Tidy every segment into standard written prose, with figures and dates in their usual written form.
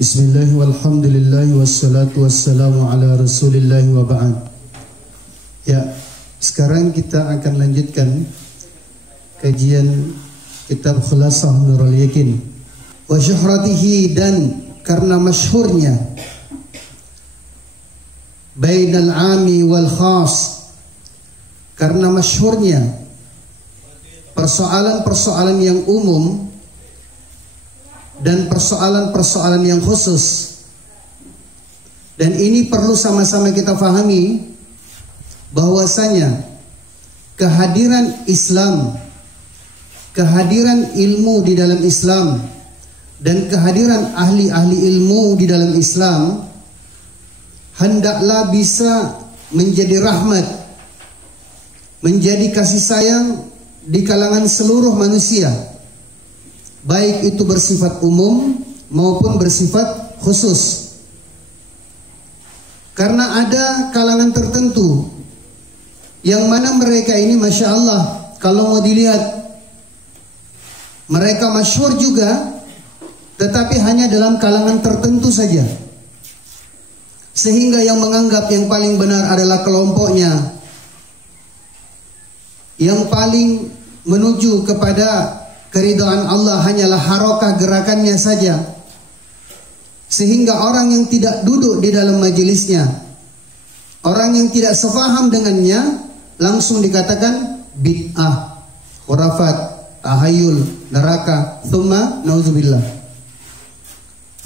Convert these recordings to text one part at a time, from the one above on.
Bismillah walhamdulillah wassalatu wassalamu ala rasulillah wa ba'd. Ya, sekarang kita akan lanjutkan kajian kitab Khulasah Nurul Yakin. Wa syuhratihi, dan karena masyhurnya bainal ami wal khas, karena masyhurnya persoalan-persoalan yang umum dan persoalan-persoalan yang khusus. Dan ini perlu sama-sama kita pahami bahwasanya kehadiran Islam, kehadiran ilmu di dalam Islam, dan kehadiran ahli-ahli ilmu di dalam Islam hendaklah bisa menjadi rahmat, menjadi kasih sayang di kalangan seluruh manusia, baik itu bersifat umum maupun bersifat khusus. Karena ada kalangan tertentu yang mana mereka ini Masya Allah, kalau mau dilihat mereka masyhur juga, tetapi hanya dalam kalangan tertentu saja, sehingga yang menganggap yang paling benar adalah kelompoknya, yang paling menuju kepada keridhaan Allah hanyalah harokah gerakannya saja, sehingga orang yang tidak duduk di dalam majelisnya, orang yang tidak sefaham dengannya, langsung dikatakan bid'ah, khurafat, tahayul, neraka, thumma nauzubillah.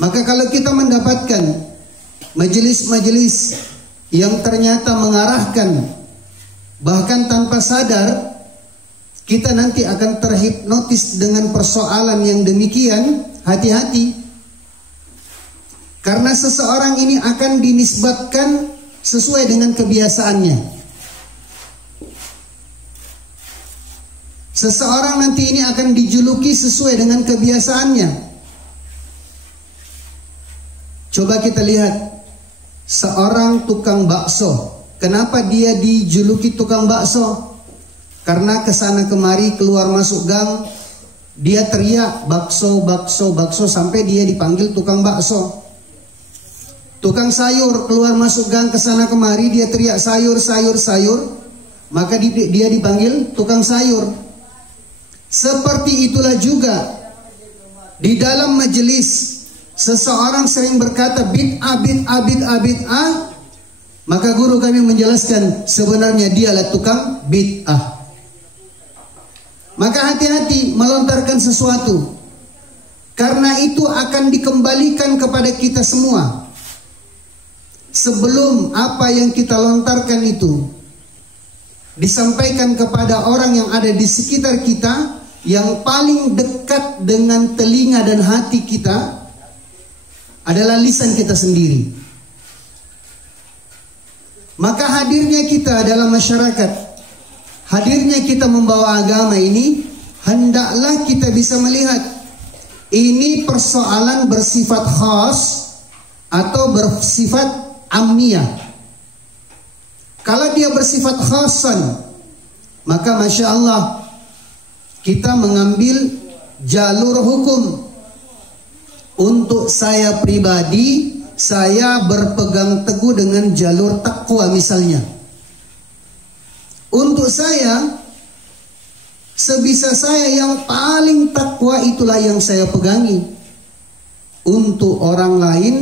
Maka kalau kita mendapatkan majelis-majelis yang ternyata mengarahkan, bahkan tanpa sadar, kita nanti akan terhipnotis dengan persoalan yang demikian. Hati-hati, karena seseorang ini akan dinisbatkan sesuai dengan kebiasaannya. Seseorang nanti ini akan dijuluki sesuai dengan kebiasaannya. Coba kita lihat seorang tukang bakso. Kenapa dia dijuluki tukang bakso? Karena kesana kemari, keluar masuk gang, dia teriak bakso, bakso, bakso, sampai dia dipanggil tukang bakso. Tukang sayur, keluar masuk gang, kesana kemari, dia teriak sayur, sayur, sayur, maka dia dipanggil tukang sayur. Seperti itulah juga di dalam majelis, seseorang sering berkata bid'ah, bid'ah, bid'ah, bid'ah, maka guru kami menjelaskan sebenarnya dialah tukang bid'ah. Maka hati-hati melontarkan sesuatu, karena itu akan dikembalikan kepada kita semua. Sebelum apa yang kita lontarkan itu disampaikan kepada orang yang ada di sekitar kita, yang paling dekat dengan telinga dan hati kita adalah lisan kita sendiri. Maka hadirnya kita dalam masyarakat, hadirnya kita membawa agama ini, hendaklah kita bisa melihat ini persoalan bersifat khas atau bersifat ammiyah. Kalau dia bersifat khasan, maka Masya Allah, kita mengambil jalur hukum. Untuk saya pribadi, saya berpegang teguh dengan jalur takwa misalnya. Untuk saya, sebisa saya yang paling takwa itulah yang saya pegangi. Untuk orang lain,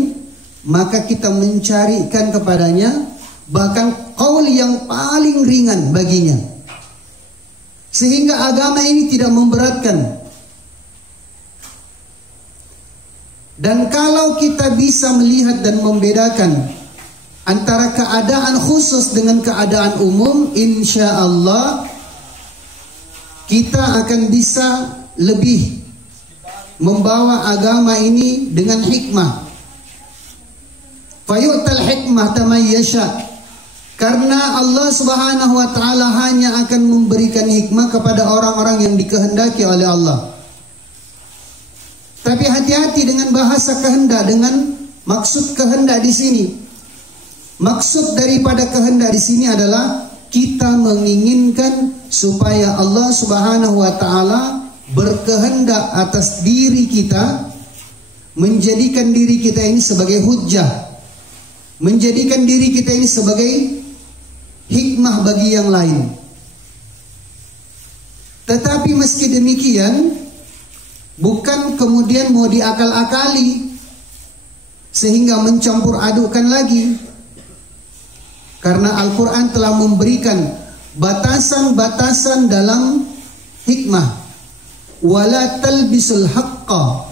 maka kita mencarikan kepadanya bahkan qaul yang paling ringan baginya, sehingga agama ini tidak memberatkan. Dan kalau kita bisa melihat dan membedakan antara keadaan khusus dengan keadaan umum, insya Allah kita akan bisa lebih membawa agama ini dengan hikmah. Fayu'tal hikmah tamayyasha. Karena Allah Subhanahu wa ta'ala hanya akan memberikan hikmah kepada orang-orang yang dikehendaki oleh Allah. Tapi hati-hati dengan bahasa kehendak, dengan maksud kehendak di sini. Maksud daripada kehendak di sini adalah kita menginginkan supaya Allah Subhanahu wa ta'ala berkehendak atas diri kita, menjadikan diri kita ini sebagai hujjah, menjadikan diri kita ini sebagai hikmah bagi yang lain. Tetapi meski demikian, bukan kemudian mau diakal-akali sehingga mencampur adukan lagi. Karena Al-Quran telah memberikan batasan-batasan dalam hikmah. Wala talbisul haqqa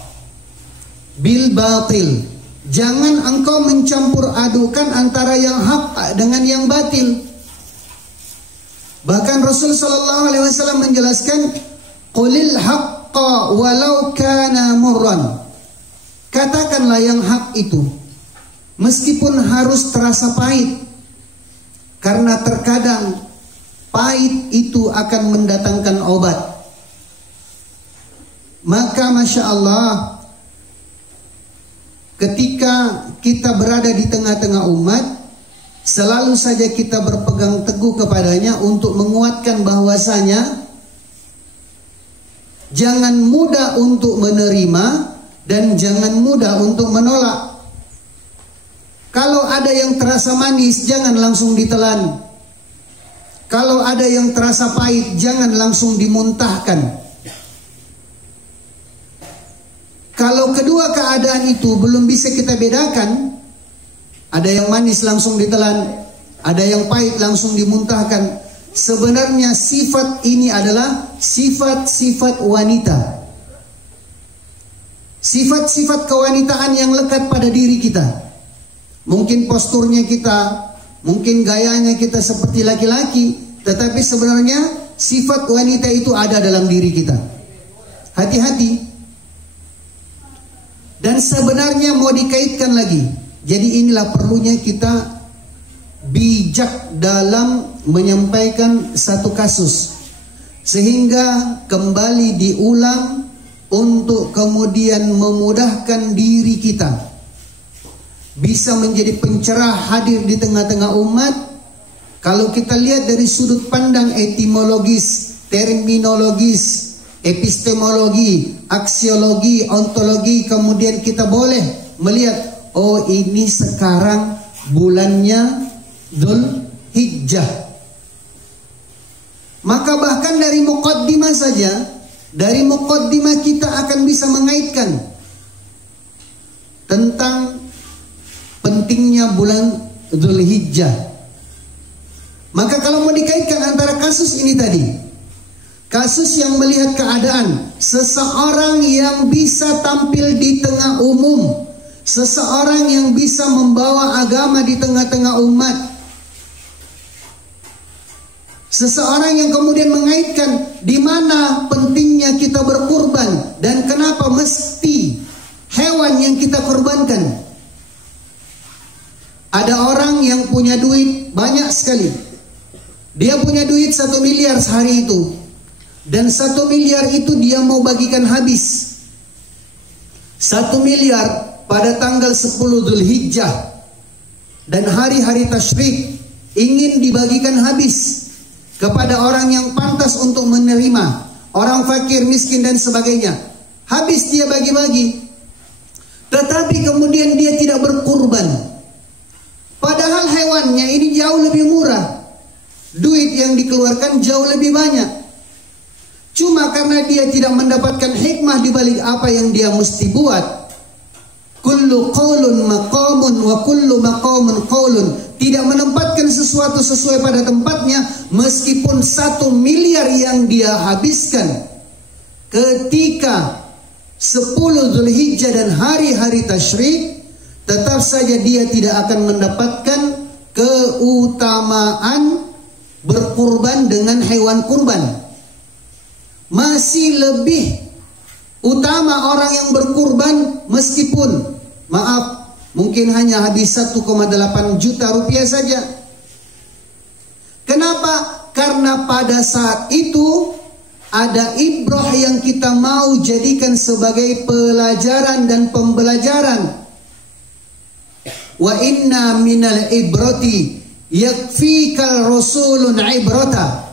bil batil. Jangan engkau mencampur adukan antara yang hak dengan yang batil. Bahkan Rasul sallallahu alaihi wasallam menjelaskan, qulil haqqa walau kana murran. Katakanlah yang hak itu meskipun harus terasa pahit. Karena terkadang pahit itu akan mendatangkan obat. Maka Masya Allah, ketika kita berada di tengah-tengah umat, selalu saja kita berpegang teguh kepadanya untuk menguatkan bahwasanya jangan mudah untuk menerima dan jangan mudah untuk menolak. Kalau ada yang terasa manis, jangan langsung ditelan. Kalau ada yang terasa pahit, jangan langsung dimuntahkan. Kalau kedua keadaan itu belum bisa kita bedakan, ada yang manis langsung ditelan, ada yang pahit langsung dimuntahkan. Sebenarnya sifat ini adalah sifat-sifat wanita. Sifat-sifat kewanitaan yang lekat pada diri kita. Mungkin posturnya kita, mungkin gayanya kita seperti laki-laki, tetapi sebenarnya sifat wanita itu ada dalam diri kita. Hati-hati. Dan sebenarnya mau dikaitkan lagi. Jadi inilah perlunya kita bijak dalam menyampaikan satu kasus, sehingga kembali diulang untuk kemudian memudahkan diri kita, bisa menjadi pencerah hadir di tengah-tengah umat. Kalau kita lihat dari sudut pandang etimologis, terminologis, epistemologi, aksiologi, ontologi, kemudian kita boleh melihat, oh ini sekarang bulannya Dzulhijjah. Maka bahkan dari muqaddimah saja, dari muqaddimah kita akan bisa mengaitkan tentang pentingnya bulan Dzulhijjah. Maka kalau mau dikaitkan antara kasus ini tadi, kasus yang melihat keadaan seseorang yang bisa tampil di tengah umum, seseorang yang bisa membawa agama di tengah-tengah umat, seseorang yang kemudian mengaitkan di mana pentingnya kita berkurban dan kenapa mesti hewan yang kita korbankan. Ada orang yang punya duit banyak sekali. Dia punya duit 1 miliar sehari itu. Dan 1 miliar itu dia mau bagikan habis. 1 miliar pada tanggal 10 Dzulhijjah dan hari-hari tasyrik ingin dibagikan habis kepada orang yang pantas untuk menerima, orang fakir, miskin dan sebagainya. Habis dia bagi-bagi. Tetapi kemudian dia tidak berkurban. Padahal hewannya ini jauh lebih murah. Duit yang dikeluarkan jauh lebih banyak. Cuma karena dia tidak mendapatkan hikmah di balik apa yang dia mesti buat. Kullu qaulun maqamun wa kullu maqamun qaulun. Tidak menempatkan sesuatu sesuai pada tempatnya, meskipun 1 miliar yang dia habiskan ketika 10 Dzulhijjah dan hari-hari tasyrik, tetap saja dia tidak akan mendapatkan keutamaan berkurban dengan hewan kurban. Masih lebih utama orang yang berkurban meskipun, maaf, mungkin hanya habis 1,8 juta rupiah saja. Kenapa? Karena pada saat itu ada ibrah yang kita mau jadikan sebagai pelajaran dan pembelajaran. Wa inna minal ibrati yakfikal rasulun ibrata.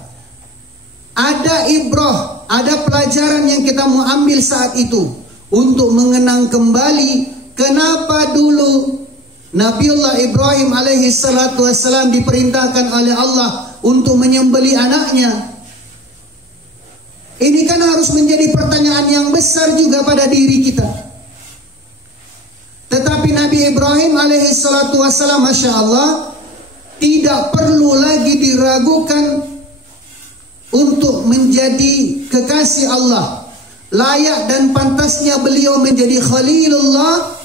Ada ibrah, ada pelajaran yang kita mau ambil saat itu. untuk mengenang kembali kenapa dulu Nabiullah Ibrahim alaihi salatu wassalam diperintahkan oleh Allah untuk menyembelih anaknya. Ini kan harus menjadi pertanyaan yang besar juga pada diri kita. Tetapi Nabi Ibrahim alaihi salatu wassalam, Masya Allah, tidak perlu lagi diragukan untuk menjadi kekasih Allah. Layak dan pantasnya beliau menjadi Khalilullah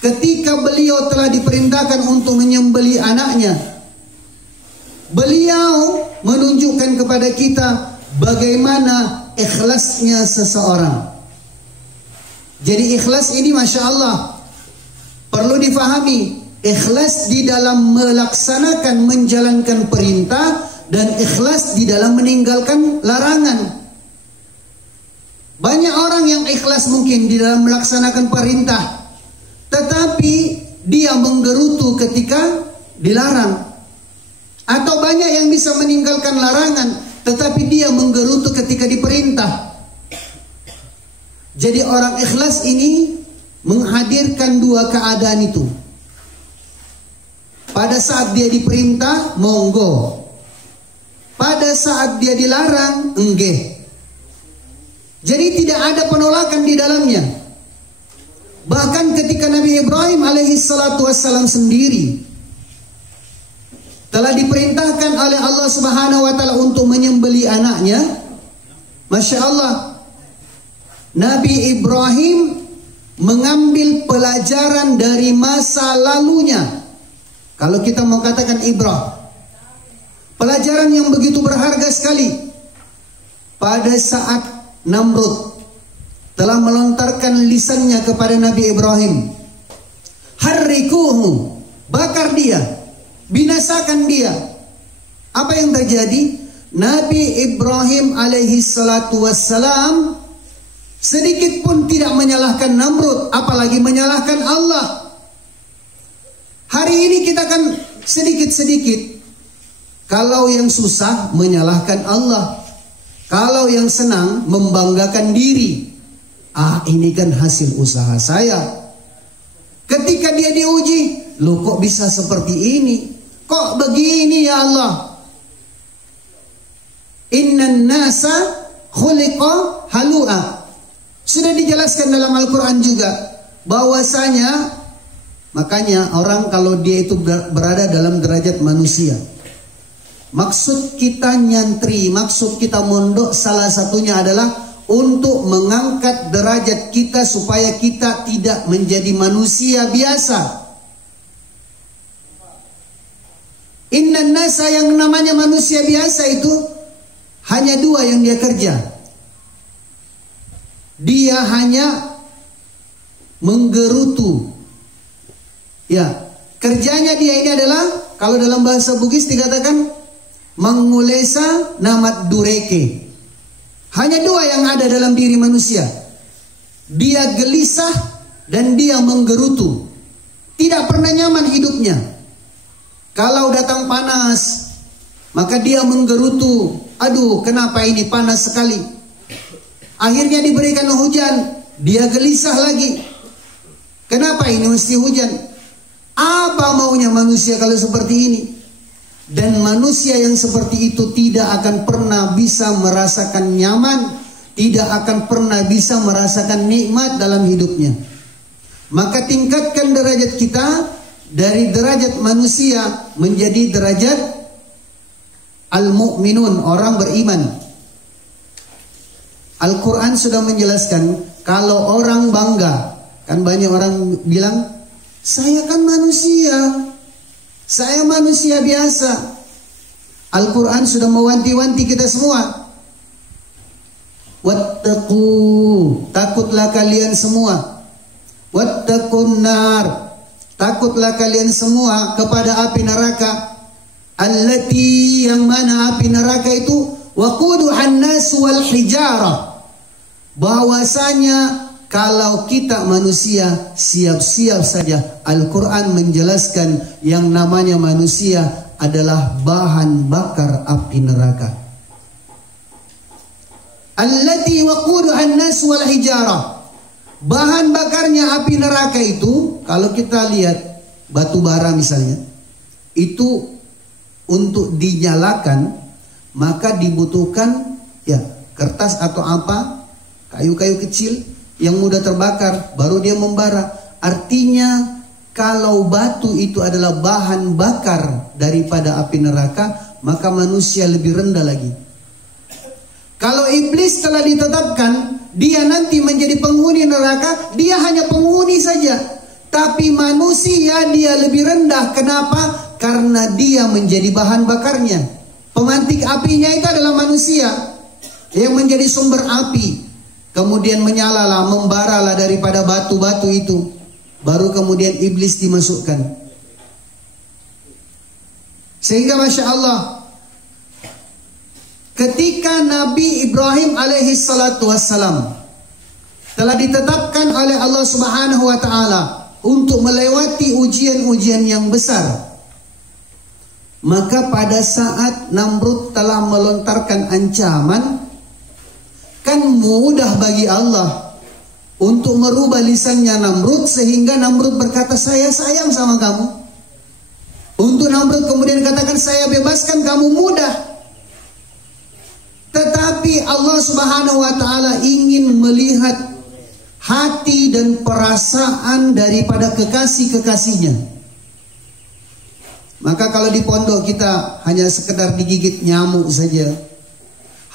ketika beliau telah diperintahkan untuk menyembelih anaknya. Beliau menunjukkan kepada kita bagaimana ikhlasnya seseorang. Jadi ikhlas ini Masya Allah perlu difahami. Ikhlas di dalam melaksanakan, menjalankan perintah, dan ikhlas di dalam meninggalkan larangan. Banyak orang yang ikhlas mungkin di dalam melaksanakan perintah, tetapi dia menggerutu ketika dilarang. Atau banyak yang bisa meninggalkan larangan, tetapi dia menggerutu ketika diperintah. Jadi orang ikhlas ini menghadirkan dua keadaan itu. Pada saat dia diperintah, monggo. Pada saat dia dilarang, enggak. Jadi tidak ada penolakan di dalamnya. Bahkan ketika Nabi Ibrahim alaihi salatu wassalam sendiri telah diperintahkan oleh Allah Subhanahu wa taala untuk menyembelih anaknya, Masya Allah, Nabi Ibrahim mengambil pelajaran dari masa lalunya. Kalau kita mau katakan ibrah, pelajaran yang begitu berharga sekali. Pada saat Namrud telah melontarkan lisannya kepada Nabi Ibrahim, harrikuhu, bakar dia, binasakan dia. Apa yang terjadi? Nabi Ibrahim alaihi salatu wassalam sedikit pun tidak menyalahkan Namrud, apalagi menyalahkan Allah. Hari ini kita kan sedikit-sedikit, kalau yang susah menyalahkan Allah, kalau yang senang membanggakan diri. Ini kan hasil usaha saya. Ketika dia diuji, loh kok bisa seperti ini? Kok begini ya Allah? Innan nasa khuliqa halu'a. Sudah dijelaskan dalam Al-Quran juga bahwasanya, makanya orang kalau dia itu berada dalam derajat manusia, maksud kita nyantri, maksud kita mondok, salah satunya adalah untuk mengangkat derajat kita supaya kita tidak menjadi manusia biasa. Innan nasa, yang namanya manusia biasa itu hanya dua yang dia kerja. Dia hanya menggerutu. Ya, kerjanya dia ini adalah, kalau dalam bahasa Bugis dikatakan mengulesa namat dureke. Hanya dua yang ada dalam diri manusia. Dia gelisah dan dia menggerutu. Tidak pernah nyaman hidupnya. Kalau datang panas, maka dia menggerutu. Aduh, kenapa ini panas sekali? Akhirnya diberikan hujan, dia gelisah lagi. Kenapa ini mesti hujan? Apa maunya manusia kalau seperti ini? Dan manusia yang seperti itu tidak akan pernah bisa merasakan nyaman, tidak akan pernah bisa merasakan nikmat dalam hidupnya. Maka tingkatkan derajat kita dari derajat manusia menjadi derajat al-mu'minun, orang beriman. Al-Quran sudah menjelaskan, kalau orang bangga, kan banyak orang bilang, saya kan manusia, saya manusia biasa. Al-Quran sudah mewanti-wanti kita semua. Wattaqu, takutlah kalian semua. Wattaqun nar, takutlah kalian semua kepada api neraka. Allati, yang mana api neraka itu waquduhan nas wal hijarah. Bahwasanya kalau kita manusia, siap-siap saja Al-Quran menjelaskan yang namanya manusia adalah bahan bakar api neraka. Allati waquduhan nas wal hijarah. Bahan bakarnya api neraka itu, kalau kita lihat batu bara misalnya, itu untuk dinyalakan maka dibutuhkan ya kertas atau apa, kayu-kayu kecil yang mudah terbakar, baru dia membara. Artinya kalau batu itu adalah bahan bakar daripada api neraka, maka manusia lebih rendah lagi. Kalau iblis telah ditetapkan dia nanti menjadi penghuni neraka, dia hanya penghuni saja. Tapi manusia dia lebih rendah. Kenapa? Karena dia menjadi bahan bakarnya. Pemantik apinya itu adalah manusia yang menjadi sumber api. Kemudian menyalalah, membaralah daripada batu-batu itu. Baru kemudian iblis dimasukkan. Sehingga Masya Allah, ketika Nabi Ibrahim alaihi salatu wassalam telah ditetapkan oleh Allah Subhanahu wa ta'ala untuk melewati ujian-ujian yang besar, maka pada saat Namrud telah melontarkan ancaman, kan mudah bagi Allah untuk merubah lisannya Namrud, sehingga Namrud berkata, saya sayang sama kamu. Untuk Namrud kemudian katakan, saya bebaskan kamu, mudah. Tetapi Allah Subhanahu wa ta'ala ingin melihat hati dan perasaan daripada kekasih-kekasihnya. Maka kalau di pondok kita hanya sekedar digigit nyamuk saja,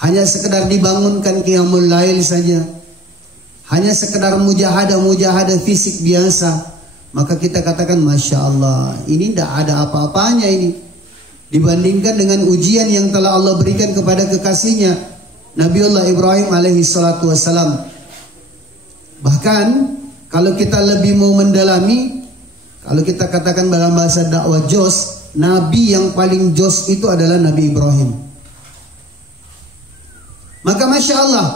hanya sekedar dibangunkan qiyamul lail saja, hanya sekedar mujahadah fisik biasa, maka kita katakan Masya Allah, ini tidak ada apa-apanya ini dibandingkan dengan ujian yang telah Allah berikan kepada kekasihnya Nabiullah Ibrahim alaihi salatu wassalam. Bahkan kalau kita lebih mau mendalami, kalau kita katakan dalam bahasa dakwah jos, Nabi yang paling jos itu adalah Nabi Ibrahim. Maka Masya Allah,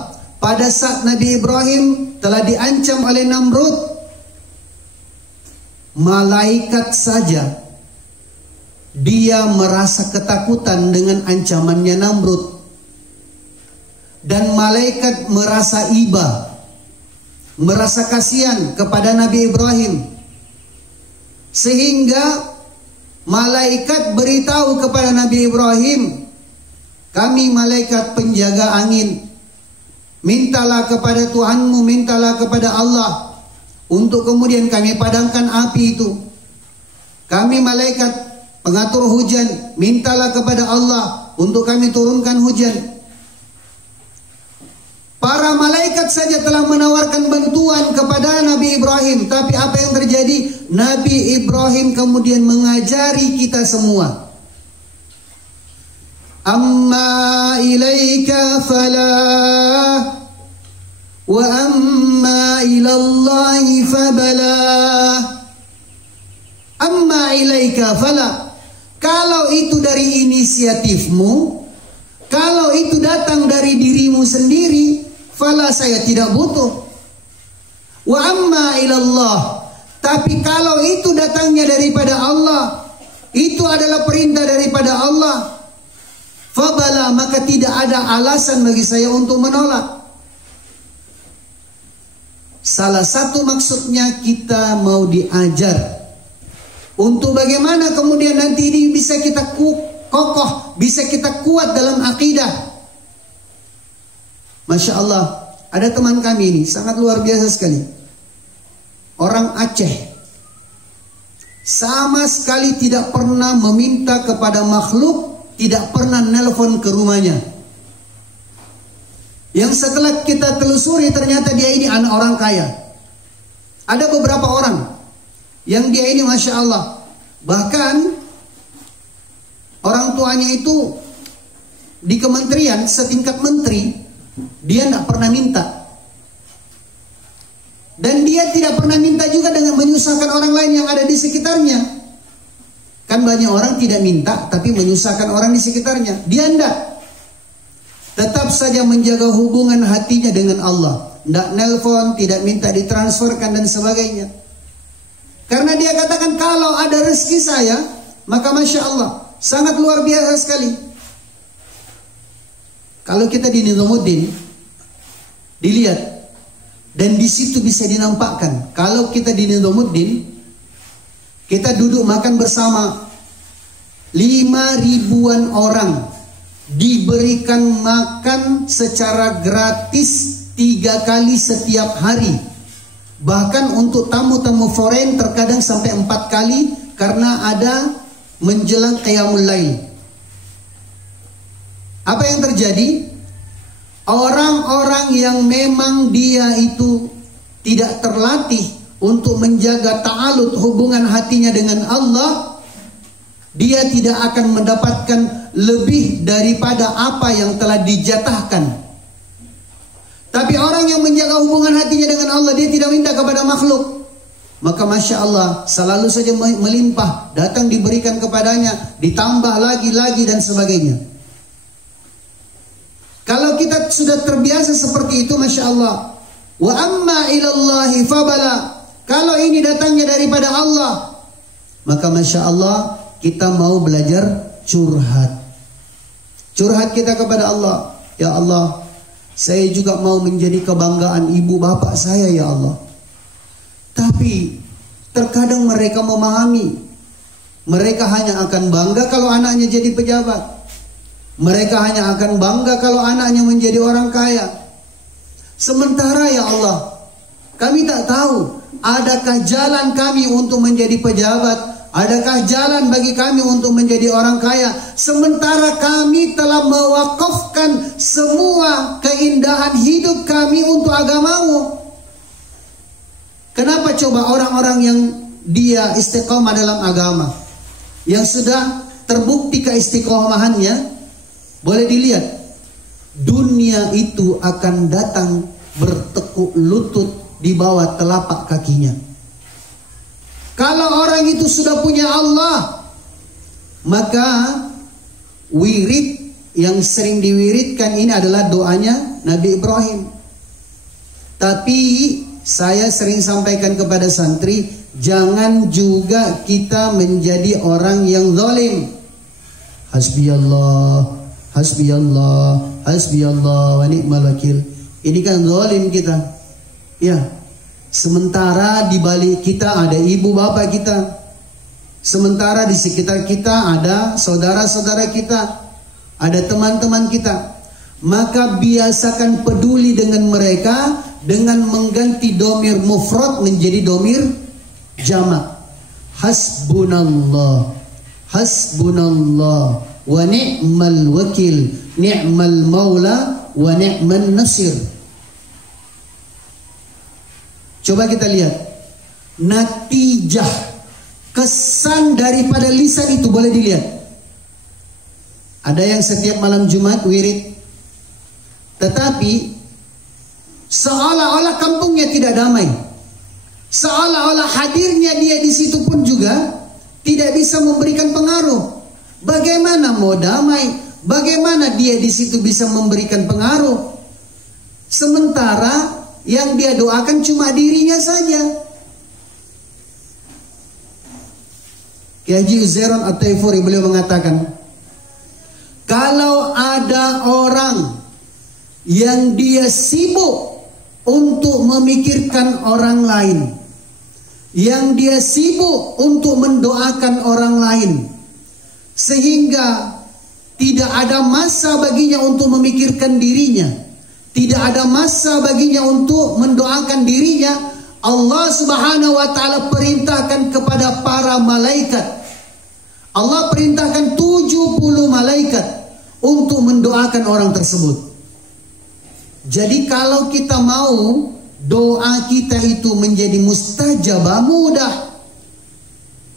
pada saat Nabi Ibrahim telah diancam oleh Namrud, malaikat saja dia merasa ketakutan dengan ancamannya Namrud. Dan malaikat merasa iba, merasa kasihan kepada Nabi Ibrahim. Sehingga malaikat beritahu kepada Nabi Ibrahim, kami malaikat penjaga angin, mintalah kepada Tuhanmu, mintalah kepada Allah, untuk kemudian kami padamkan api itu. Kami malaikat pengatur hujan, mintalah kepada Allah untuk kami turunkan hujan. Para malaikat saja telah menawarkan bantuan kepada Nabi Ibrahim. Tapi apa yang terjadi? Nabi Ibrahim kemudian mengajari kita semua. Amma ilaika falah, wa amma ilallahi fabalah. Amma ilaika falah. Kalau itu dari inisiatifmu, kalau itu datang dari dirimu sendiri, fala saya tidak butuh. Wa amma ilallah. Tapi kalau itu datangnya daripada Allah, itu adalah perintah daripada Allah, fabala, maka tidak ada alasan bagi saya untuk menolak. Salah satu maksudnya kita mau diajar untuk bagaimana kemudian nanti ini bisa kita kokoh, bisa kita kuat dalam akidah. Masya Allah, ada teman kami ini sangat luar biasa sekali. Orang Aceh, sama sekali tidak pernah meminta kepada makhluk, tidak pernah nelpon ke rumahnya. Yang setelah kita telusuri ternyata dia ini anak orang kaya. Ada beberapa orang yang dia ini Masya Allah, bahkan orang tuanya itu di kementerian setingkat menteri, dia tidak pernah minta. Dan dia tidak pernah minta juga dengan menyusahkan orang lain yang ada di sekitarnya. Kan banyak orang tidak minta tapi menyusahkan orang di sekitarnya. Dia tidak. Tetap saja menjaga hubungan hatinya dengan Allah. Tidak nelpon, tidak minta ditransferkan dan sebagainya. Karena dia katakan kalau ada rezeki saya, maka Masya Allah, sangat luar biasa sekali. Kalau kita di Nizamuddin, dilihat Dan di situ bisa dinampakkan. Kalau kita di Nizamuddin, kita duduk makan bersama, 5.000-an orang diberikan makan secara gratis 3 kali setiap hari. Bahkan untuk tamu-tamu foreign terkadang sampai 4 kali karena ada menjelang qiyamul lail. Apa yang terjadi? Orang-orang yang memang dia itu tidak terlatih untuk menjaga ta'alud hubungan hatinya dengan Allah, dia tidak akan mendapatkan lebih daripada apa yang telah dijatahkan. Tapi orang yang menjaga hubungan hatinya dengan Allah, dia tidak minta kepada makhluk, maka Masya Allah selalu saja melimpah, datang diberikan kepadanya, ditambah lagi dan sebagainya. Kalau kita sudah terbiasa seperti itu, Masya Allah. Wa amma ilallahi fabala. Kalau ini datangnya daripada Allah, maka Masya Allah kita mau belajar curhat. Curhat kita kepada Allah. Ya Allah, saya juga mau menjadi kebanggaan ibu bapak saya ya Allah. Tapi terkadang mereka memahami, mereka hanya akan bangga kalau anaknya jadi pejabat. Mereka hanya akan bangga kalau anaknya menjadi orang kaya. Sementara ya Allah, kami tak tahu adakah jalan kami untuk menjadi pejabat, adakah jalan bagi kami untuk menjadi orang kaya, sementara kami telah mewakafkan semua keindahan hidup kami untuk agamamu. Kenapa coba orang-orang yang dia istiqomah dalam agama, yang sudah terbukti keistiqomahannya, boleh dilihat, dunia itu akan datang bertekuk lutut di bawah telapak kakinya. Kalau orang itu sudah punya Allah, maka wirid yang sering diwiridkan ini adalah doanya Nabi Ibrahim. Tapi saya sering sampaikan kepada santri, jangan juga kita menjadi orang yang zalim. Hasbiyallah, hasbiyallah, hasbiyallah wa ni'mal wakil. Ini kan zalim kita. Ya. Sementara di balik kita ada ibu bapak kita. Sementara di sekitar kita ada saudara-saudara kita, ada teman-teman kita. Maka biasakan peduli dengan mereka dengan mengganti domir mufrad menjadi domir jamak. Hasbunallah, hasbunallah wa ni'mal wakil, ni'mal maula wa ni'man nasir. Coba kita lihat natijah, kesan daripada lisan itu boleh dilihat. Ada yang setiap malam Jumat wirid, tetapi seolah-olah kampungnya tidak damai, seolah-olah hadirnya dia di situ pun juga tidak bisa memberikan pengaruh. Bagaimana mau damai? Bagaimana dia di situ bisa memberikan pengaruh? Sementara yang dia doakan cuma dirinya saja. Kiai Haji Uzairon At-Taifuri beliau mengatakan, kalau ada orang yang dia sibuk untuk memikirkan orang lain, yang dia sibuk untuk mendoakan orang lain, sehingga tidak ada masa baginya untuk memikirkan dirinya, tidak ada masa baginya untuk mendoakan dirinya, Allah Subhanahu wa taala perintahkan kepada para malaikat. Allah perintahkan 70 malaikat untuk mendoakan orang tersebut. Jadi kalau kita mau doa kita itu menjadi mustajabah, mudah.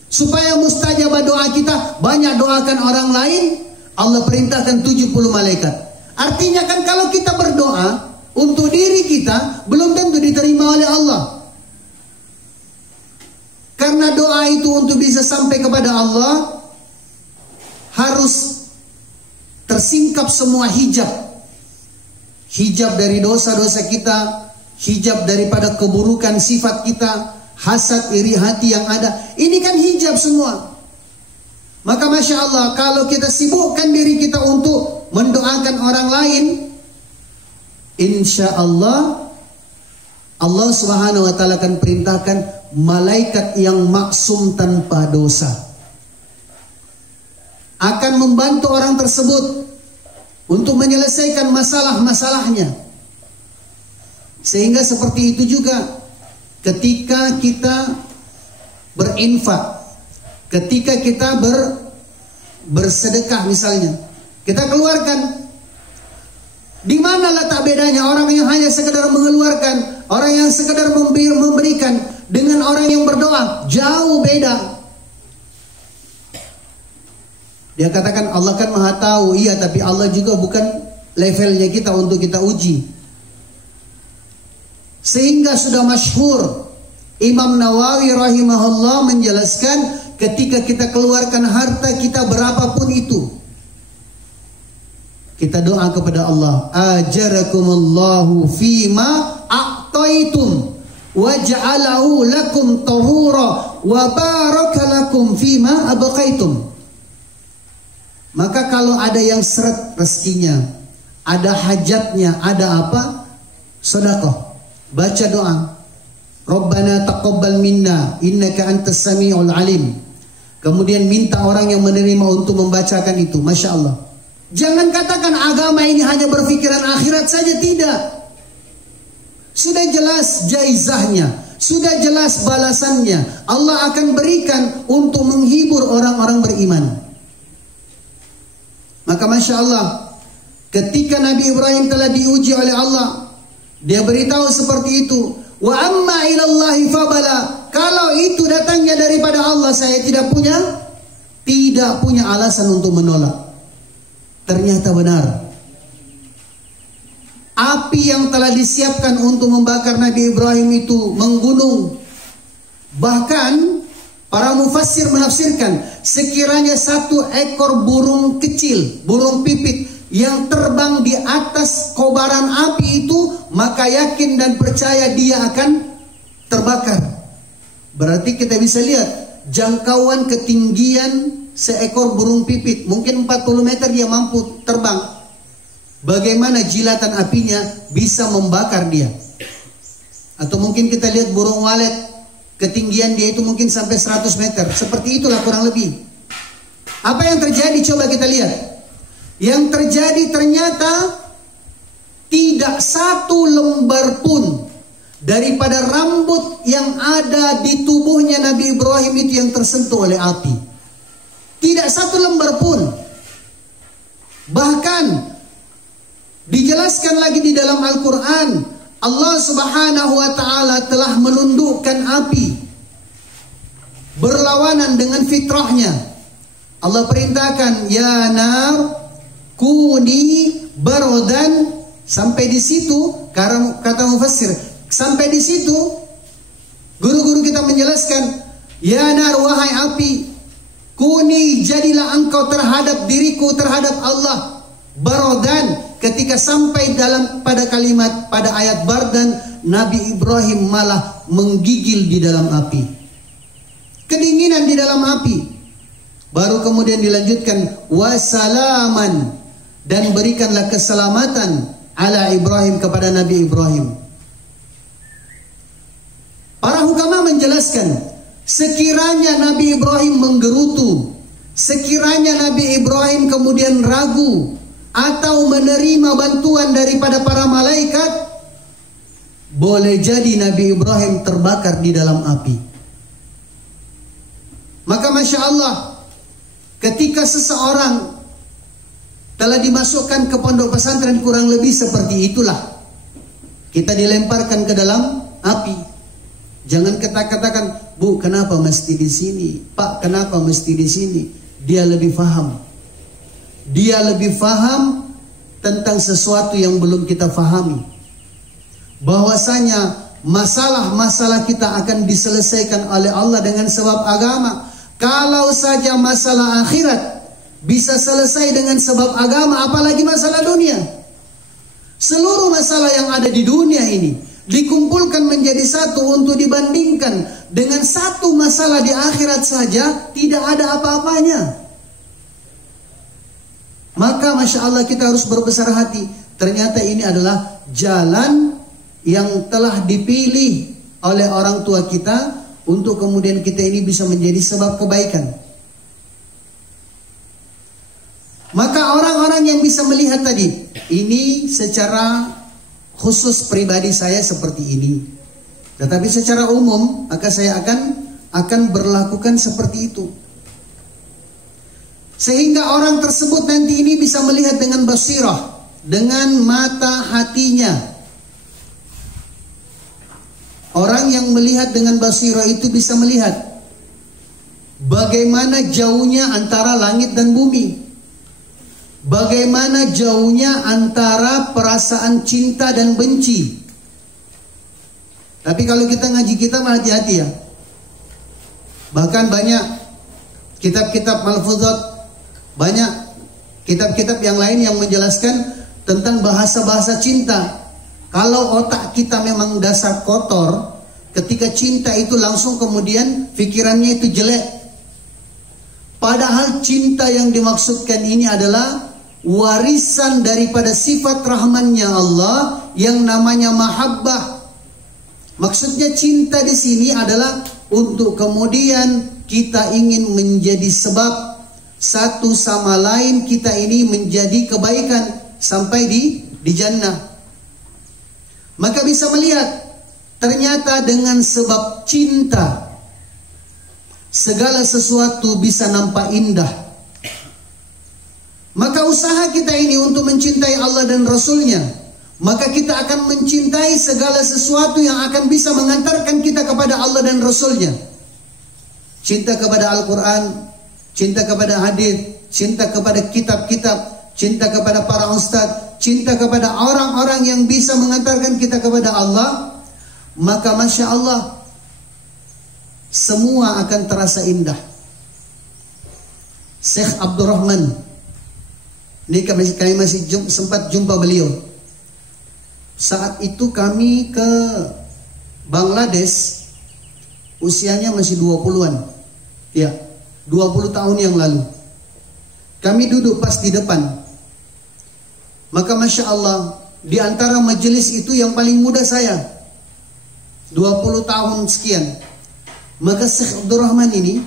Supaya mustajabah doa kita, banyak doakan orang lain, Allah perintahkan 70 malaikat. Artinya kan kalau kita berdoa untuk diri kita, belum tentu diterima oleh Allah. Karena doa itu untuk bisa sampai kepada Allah, harus tersingkap semua hijab. Hijab dari dosa-dosa kita, hijab daripada keburukan sifat kita, hasad, iri hati yang ada. Ini kan hijab semua. Maka Masya Allah, kalau kita sibukkan diri kita untuk mendoakan orang lain, insya Allah Allah Subhanahu wa taala akan perintahkan malaikat yang maksum tanpa dosa akan membantu orang tersebut untuk menyelesaikan masalah-masalahnya. Sehingga seperti itu juga ketika kita berinfak, ketika kita bersedekah misalnya, kita keluarkan. Di mana letak bedanya orang yang hanya sekedar mengeluarkan, orang yang sekedar memberikan, dengan orang yang berdoa? Jauh beda. Dia katakan Allah kan maha tahu, iya, tapi Allah juga bukan levelnya kita untuk kita uji. Sehingga sudah masyhur Imam Nawawi rahimahullah menjelaskan, ketika kita keluarkan harta kita berapapun itu, kita doa kepada Allah, ajarakumullahu fima a'taitum waj'alahu lakum tahura wa barakalakum fima abqaitum. Maka kalau ada yang seret rezekinya, ada hajatnya, ada apa? Sedekah. Baca doa. Rabbana taqabbal minna innaka antas samiul alim. Kemudian minta orang yang menerima untuk membacakan itu. Masya Allah. Jangan katakan agama ini hanya berpikiran akhirat saja, tidak. Sudah jelas jaizahnya, sudah jelas balasannya. Allah akan berikan untuk menghibur orang-orang beriman. Maka Masya Allah, ketika Nabi Ibrahim telah diuji oleh Allah, dia beritahu seperti itu. Wa amma ilallahi fabala. Kalau itu datangnya daripada Allah, saya tidak punya alasan untuk menolak. Ternyata benar. Api yang telah disiapkan untuk membakar Nabi Ibrahim itu menggunung. Bahkan para mufassir menafsirkan, sekiranya satu ekor burung kecil, burung pipit yang terbang di atas kobaran api itu, maka yakin dan percaya dia akan terbakar. Berarti kita bisa lihat jangkauan ketinggian seekor burung pipit, mungkin 40 meter dia mampu terbang. Bagaimana jilatan apinya bisa membakar dia. Atau mungkin kita lihat burung walet, ketinggian dia itu mungkin sampai 100 meter. Seperti itulah kurang lebih. Apa yang terjadi? Coba kita lihat. Yang terjadi ternyata tidak satu lembar pun daripada rambut yang ada di tubuhnya Nabi Ibrahim itu yang tersentuh oleh api. Tidak satu lembar pun. Bahkan dijelaskan lagi di dalam Al-Quran, Allah Subhanahu wa ta'ala telah menundukkan api berlawanan dengan fitrahnya. Allah perintahkan, ya nar kuni barodan. Sampai di situ, kata mufassir, sampai di situ guru-guru kita menjelaskan, ya nar wahai api, kuni jadilah engkau terhadap diriku, terhadap Allah barodan. Ketika sampai pada kalimat, pada ayat bardan, Nabi Ibrahim malah menggigil di dalam api, kedinginan di dalam api. Baru kemudian dilanjutkan wasalaman, dan berikanlah keselamatan ala Ibrahim, kepada Nabi Ibrahim. Para hukama menjelaskan, sekiranya Nabi Ibrahim menggerutu, sekiranya Nabi Ibrahim kemudian ragu atau menerima bantuan daripada para malaikat, boleh jadi Nabi Ibrahim terbakar di dalam api. Maka Masya Allah, ketika seseorang telah dimasukkan ke pondok pesantren, kurang lebih seperti itulah. Kita dilemparkan ke dalam api. Jangan kita katakan, Bu, kenapa mesti di sini? Pak, kenapa mesti di sini? Dia lebih faham. Dia lebih faham tentang sesuatu yang belum kita fahami. Bahwasanya masalah-masalah kita akan diselesaikan oleh Allah dengan sebab agama. Kalau saja masalah akhirat bisa selesai dengan sebab agama, apalagi masalah dunia. Seluruh masalah yang ada di dunia ini dikumpulkan menjadi satu untuk dibandingkan dengan satu masalah di akhirat saja, tidak ada apa-apanya. Maka Masya Allah kita harus berbesar hati. Ternyata ini adalah jalan yang telah dipilih oleh orang tua kita untuk kemudian kita ini bisa menjadi sebab kebaikan. Maka orang-orang yang bisa melihat tadi, ini secara khusus pribadi saya seperti ini. Tetapi secara umum, maka saya akan berlakukan seperti itu. Sehingga orang tersebut nanti ini bisa melihat dengan basirah, dengan mata hatinya. Orang yang melihat dengan basirah itu bisa melihat bagaimana jauhnya antara langit dan bumi. Bagaimana jauhnya antara perasaan cinta dan benci. Tapi kalau kita ngaji kitab hati-hati ya. Bahkan banyak kitab-kitab malfuzat, banyak kitab-kitab yang lain yang menjelaskan tentang bahasa-bahasa cinta. Kalau otak kita memang dasar kotor, ketika cinta itu langsung kemudian pikirannya itu jelek. Padahal cinta yang dimaksudkan ini adalah warisan daripada sifat rahmannya Allah yang namanya mahabbah. Maksudnya cinta di sini adalah untuk kemudian kita ingin menjadi sebab satu sama lain kita ini menjadi kebaikan sampai di jannah. Maka bisa melihat ternyata dengan sebab cinta segala sesuatu bisa nampak indah. Maka usaha kita ini untuk mencintai Allah dan Rasulnya, maka kita akan mencintai segala sesuatu yang akan bisa mengantarkan kita kepada Allah dan Rasulnya. Cinta kepada Al-Quran, cinta kepada hadis, cinta kepada kitab-kitab, cinta kepada para ustadz, cinta kepada orang-orang yang bisa mengantarkan kita kepada Allah. Maka Masya Allah, semua akan terasa indah. Syekh Abdurrahman, ini kami masih sempat jumpa beliau. Saat itu kami ke Bangladesh, usianya masih 20-an. Ya, 20 tahun yang lalu. Kami duduk pas di depan. Maka Masya Allah, di antara majelis itu yang paling muda saya, 20 tahun sekian. Maka Syekh Abdurrahman ini,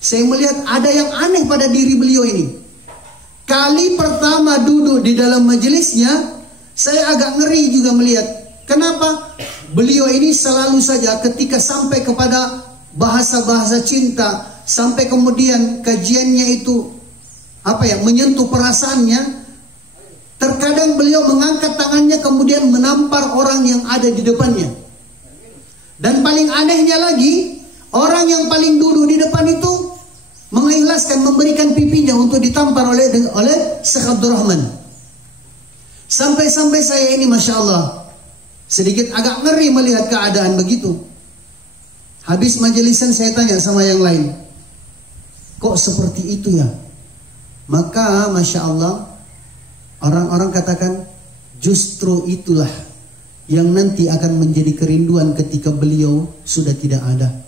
saya melihat ada yang aneh pada diri beliau ini. Kali pertama duduk di dalam majelisnya, saya agak ngeri juga melihat. Kenapa? Beliau ini selalu saja ketika sampai kepada bahasa-bahasa cinta, sampai kemudian kajiannya itu menyentuh perasaannya, terkadang beliau mengangkat tangannya kemudian menampar orang yang ada di depannya. Dan paling anehnya lagi, orang yang paling duduk di depan itu mengikhlaskan memberikan pipinya untuk ditampar oleh Syekh Abdurrahman. Sampai-sampai saya ini Masya Allah sedikit agak ngeri melihat keadaan begitu. Habis majelisan saya tanya sama yang lain, kok seperti itu ya? Maka Masya Allah, orang-orang katakan justru itulah yang nanti akan menjadi kerinduan ketika beliau sudah tidak ada.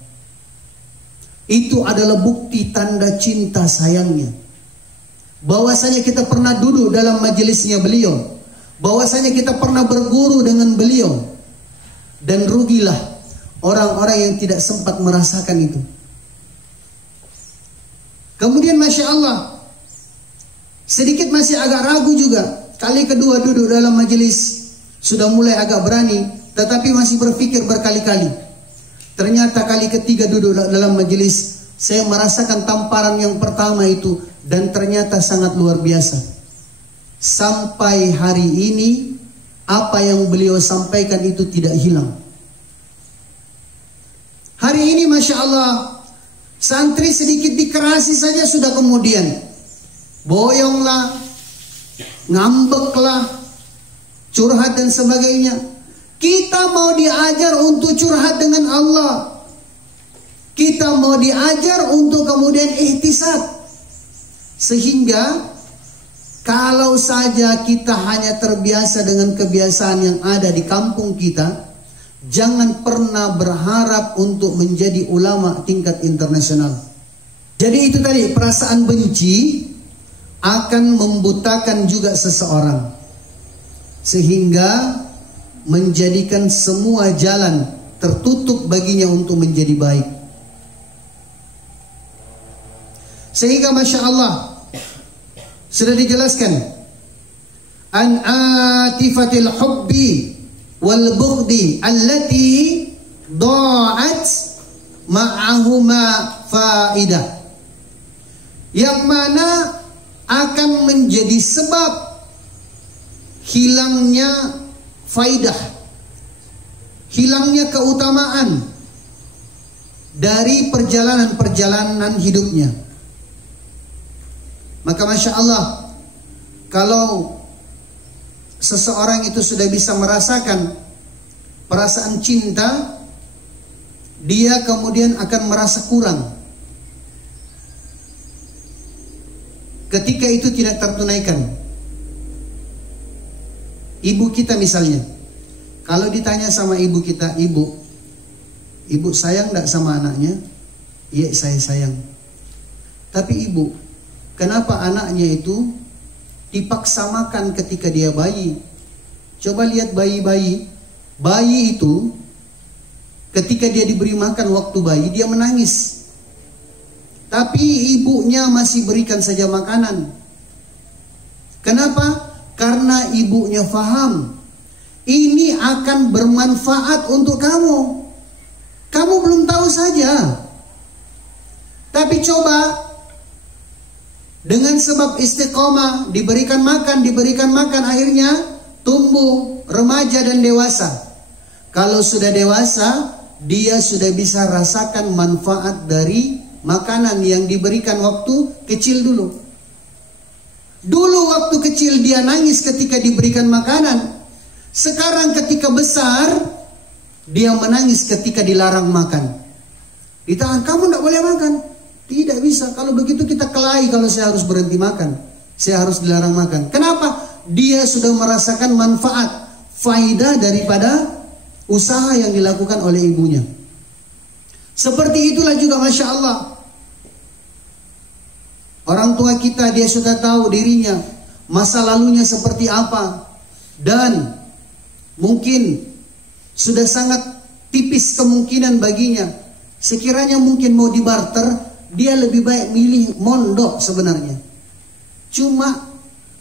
Itu adalah bukti tanda cinta sayangnya. Bahwasanya kita pernah duduk dalam majelisnya beliau, bahwasanya kita pernah berguru dengan beliau. Dan rugilah orang-orang yang tidak sempat merasakan itu. Kemudian Masya Allah, sedikit masih agak ragu juga. Kali kedua duduk dalam majelis, sudah mulai agak berani, tetapi masih berpikir berkali-kali. Ternyata kali ketiga duduk dalam majelis, saya merasakan tamparan yang pertama itu, dan ternyata sangat luar biasa. Sampai hari ini, apa yang beliau sampaikan itu tidak hilang. Hari ini Masya Allah, santri sedikit dikerasi saja sudah kemudian boyonglah, ngambeklah, curhat dan sebagainya. Kita mau diajar untuk curhat dengan Allah. Kita mau diajar untuk kemudian ihtisab. Sehingga kalau saja kita hanya terbiasa dengan kebiasaan yang ada di kampung kita, jangan pernah berharap untuk menjadi ulama tingkat internasional. Jadi itu tadi, perasaan benci akan membutakan juga seseorang. Sehingga menjadikan semua jalan tertutup baginya untuk menjadi baik. Sehingga Masya Allah sudah dijelaskan, an atifatil hubbi wal bughdi allati da'at ma'ahuma faidah, yang mana akan menjadi sebab hilangnya faidah, hilangnya keutamaan dari perjalanan-perjalanan hidupnya. Maka Masya Allah, kalau seseorang itu sudah bisa merasakan perasaan cinta, dia kemudian akan merasa kurang ketika itu tidak tertunaikan. Ibu kita misalnya, kalau ditanya sama ibu kita, ibu sayang enggak sama anaknya? Iya, saya sayang. Tapi ibu, kenapa anaknya itu dipaksamakan ketika dia bayi? Coba lihat bayi-bayi. Bayi itu ketika dia diberi makan waktu bayi, dia menangis. Tapi ibunya masih berikan saja makanan. Kenapa? Karena ibunya faham, ini akan bermanfaat untuk kamu. Kamu belum tahu saja. Tapi coba, dengan sebab istiqomah, diberikan makan, akhirnya tumbuh, remaja dan dewasa. Kalau sudah dewasa, dia sudah bisa rasakan manfaat dari makanan yang diberikan waktu kecil dulu. Dulu waktu kecil dia nangis ketika diberikan makanan. Sekarang ketika besar, dia menangis ketika dilarang makan. Ditahan, kamu tidak boleh makan. Tidak bisa, kalau begitu kita kelahi kalau saya harus berhenti makan. Saya harus dilarang makan. Kenapa? Dia sudah merasakan manfaat, faidah daripada usaha yang dilakukan oleh ibunya. Seperti itulah juga Masya Allah, orang tua kita, dia sudah tahu dirinya, masa lalunya seperti apa, dan mungkin sudah sangat tipis kemungkinan baginya. Sekiranya mungkin mau dibarter, dia lebih baik milih mondok sebenarnya. Cuma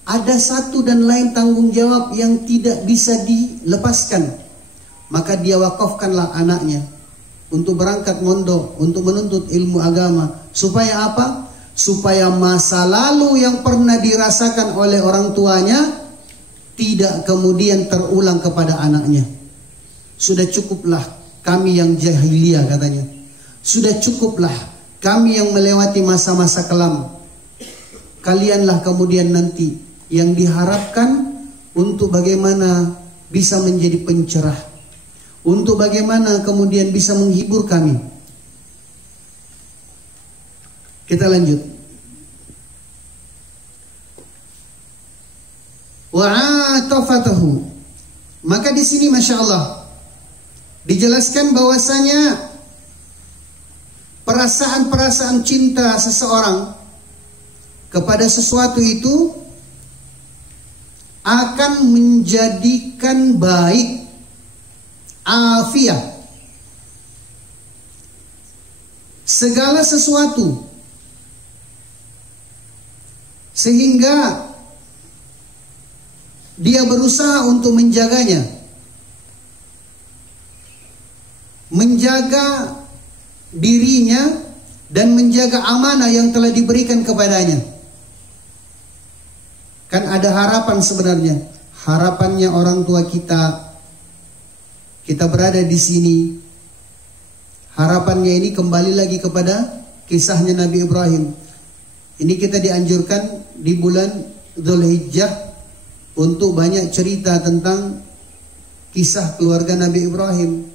ada satu dan lain tanggung jawab yang tidak bisa dilepaskan. Maka dia wakafkanlah anaknya untuk berangkat mondok, untuk menuntut ilmu agama. Supaya apa? Supaya masa lalu yang pernah dirasakan oleh orang tuanya tidak kemudian terulang kepada anaknya. Sudah cukuplah kami yang jahiliyah, katanya. Sudah cukuplah kami yang melewati masa-masa kelam. Kalianlah kemudian nanti yang diharapkan untuk bagaimana bisa menjadi pencerah, untuk bagaimana kemudian bisa menghibur kami. Kita lanjut. Wa'atafatahu. Maka di sini Masya Allah dijelaskan bahwasanya perasaan-perasaan cinta seseorang kepada sesuatu itu akan menjadikan baik, afiah, segala sesuatu, sehingga dia berusaha untuk menjaganya, menjaga dirinya dan menjaga amanah yang telah diberikan kepadanya. Kan ada harapan sebenarnya, harapannya orang tua kita. Kita berada di sini, harapannya ini kembali lagi kepada kisahnya Nabi Ibrahim. Ini kita dianjurkan di bulan Dzulhijjah untuk banyak cerita tentang kisah keluarga Nabi Ibrahim.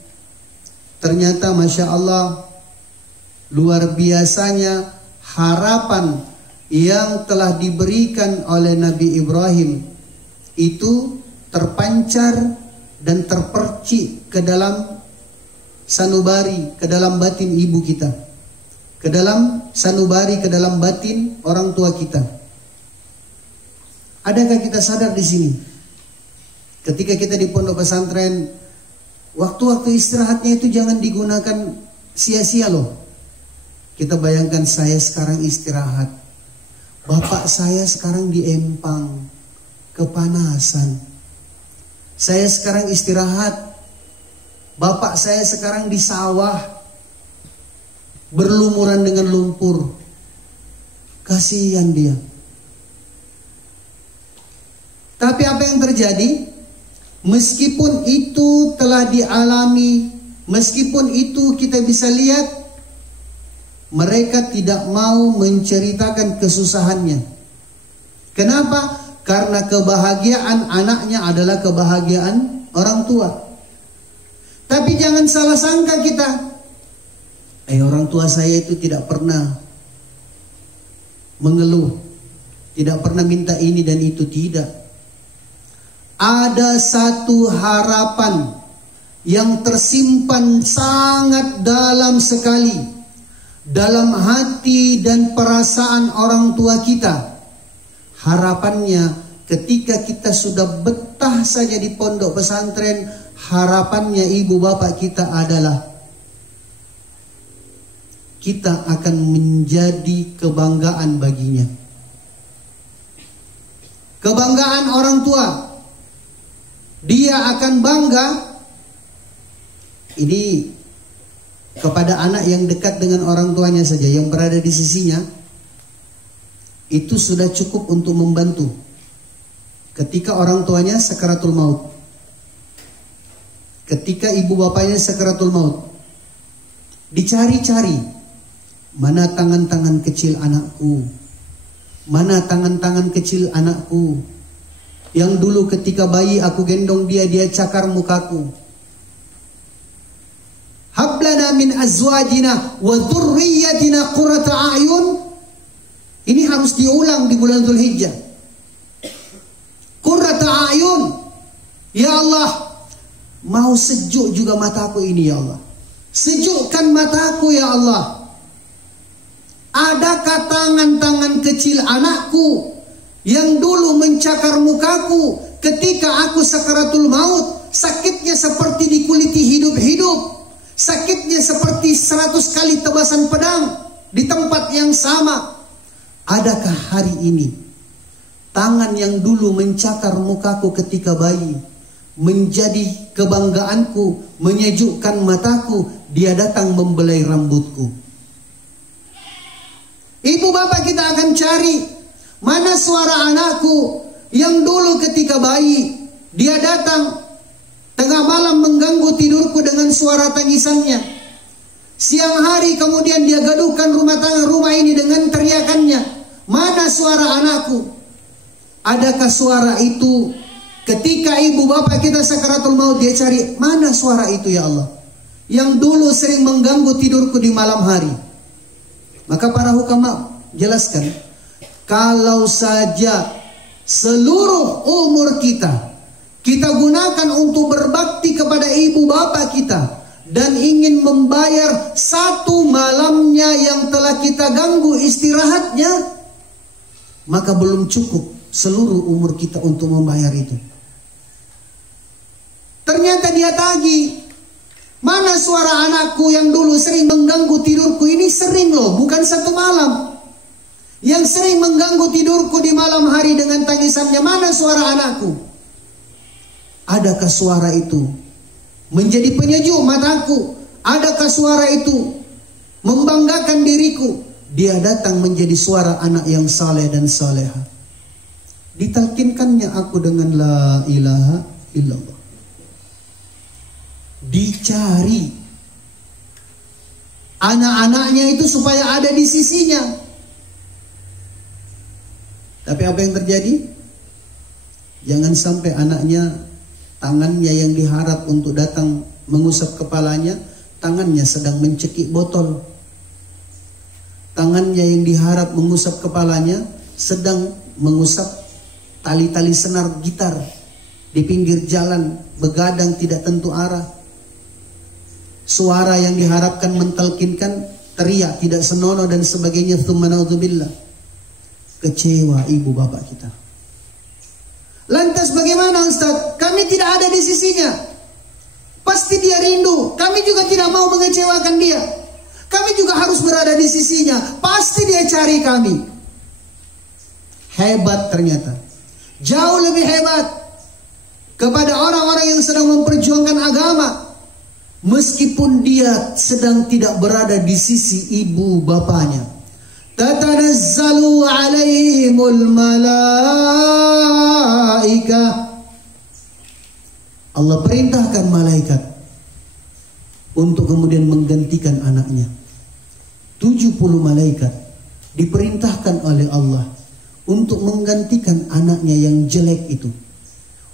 Ternyata Masya Allah, luar biasanya harapan yang telah diberikan oleh Nabi Ibrahim itu terpancar dan terpercik ke dalam sanubari, ke dalam batin ibu kita, ke dalam sanubari, ke dalam batin orang tua kita. Adakah kita sadar di sini Ketika kita di pondok pesantren, waktu-waktu istirahatnya itu jangan digunakan sia-sia loh. Kita bayangkan saya sekarang istirahat, bapak saya sekarang di Empang, kepanasan. Saya sekarang istirahat, bapak saya sekarang di sawah, berlumuran dengan lumpur. Kasihan dia. Tapi apa yang terjadi? Meskipun itu telah dialami, meskipun itu kita bisa lihat, mereka tidak mau menceritakan kesusahannya. Kenapa? Karena kebahagiaan anaknya adalah kebahagiaan orang tua. Tapi jangan salah sangka kita, orang tua saya itu tidak pernah mengeluh, tidak pernah minta ini dan itu. Tidak. Ada satu harapan yang tersimpan sangat dalam sekali dalam hati dan perasaan orang tua kita. Harapannya ketika kita sudah betah saja di pondok pesantren, harapannya ibu bapak kita adalah kita akan menjadi kebanggaan baginya. Kebanggaan orang tua. Dia akan bangga ini kepada anak yang dekat dengan orang tuanya saja, yang berada di sisinya. Itu sudah cukup untuk membantu ketika orang tuanya sakaratul maut. Ketika ibu bapaknya sakaratul maut, dicari-cari, mana tangan-tangan kecil anakku, mana tangan-tangan kecil anakku, yang dulu ketika bayi aku gendong dia cakar mukaku. Hablana min azwajina wa dzurriyyatina qurrata a'yun. Ini harus diulang di bulan Dzulhijjah. Qurrata a'yun. Ya Allah, mau sejuk juga mataku ini ya Allah. Sejukkan mataku ya Allah. Adakah tangan-tangan kecil anakku yang dulu mencakar mukaku ketika aku sakaratul maut, sakitnya seperti dikuliti hidup-hidup, sakitnya seperti 100 kali tebasan pedang di tempat yang sama. Adakah hari ini tangan yang dulu mencakar mukaku ketika bayi menjadi kebanggaanku, menyejukkan mataku, dia datang membelai rambutku. Ibu bapak kita akan cari, mana suara anakku yang dulu ketika bayi dia datang tengah malam mengganggu tidurku dengan suara tangisannya. Siang hari kemudian dia gaduhkan rumah ini dengan teriakannya. Mana suara anakku? Adakah suara itu ketika ibu bapak kita sakaratul maut, dia cari, mana suara itu ya Allah, yang dulu sering mengganggu tidurku di malam hari? Maka para hukama jelaskan, kalau saja seluruh umur kita gunakan untuk berbakti kepada ibu bapak kita dan ingin membayar satu malamnya yang telah kita ganggu istirahatnya, maka belum cukup seluruh umur kita untuk membayar itu. Ternyata dia tagih, mana suara anakku yang dulu sering mengganggu tidurku? Ini sering loh, bukan satu malam. Yang sering mengganggu tidurku di malam hari dengan tangisannya, mana suara anakku? Adakah suara itu menjadi penyejuk mataku? Adakah suara itu membanggakan diriku? Dia datang menjadi suara anak yang saleh dan saleha. Ditalkinkannya aku dengan la ilaha illallah. Dicari anak-anaknya itu supaya ada di sisinya. Tapi apa yang terjadi? Jangan sampai anaknya, tangannya yang diharap untuk datang mengusap kepalanya, tangannya sedang mencekik botol. Tangannya yang diharap mengusap kepalanya sedang mengusap tali-tali senar gitar di pinggir jalan, begadang tidak tentu arah. Suara yang diharapkan mentalkinkan, teriak tidak senonoh dan sebagainya. Tsumma naudzubillah. Kecewa ibu bapak kita. Lantas bagaimana Ustaz? Kami tidak ada di sisinya. Pasti dia rindu. Kami juga tidak mau mengecewakan dia. Kami juga harus berada di sisinya. Pasti dia cari kami. Hebat ternyata. Jauh lebih hebat kepada orang-orang yang sedang memperjuangkan agama. Meskipun dia sedang tidak berada di sisi ibu bapanya. Tatanazzalu alaihimul malaika. Allah perintahkan malaikat untuk kemudian menggantikan anaknya. 70 malaikat diperintahkan oleh Allah untuk menggantikan anaknya yang jelek itu.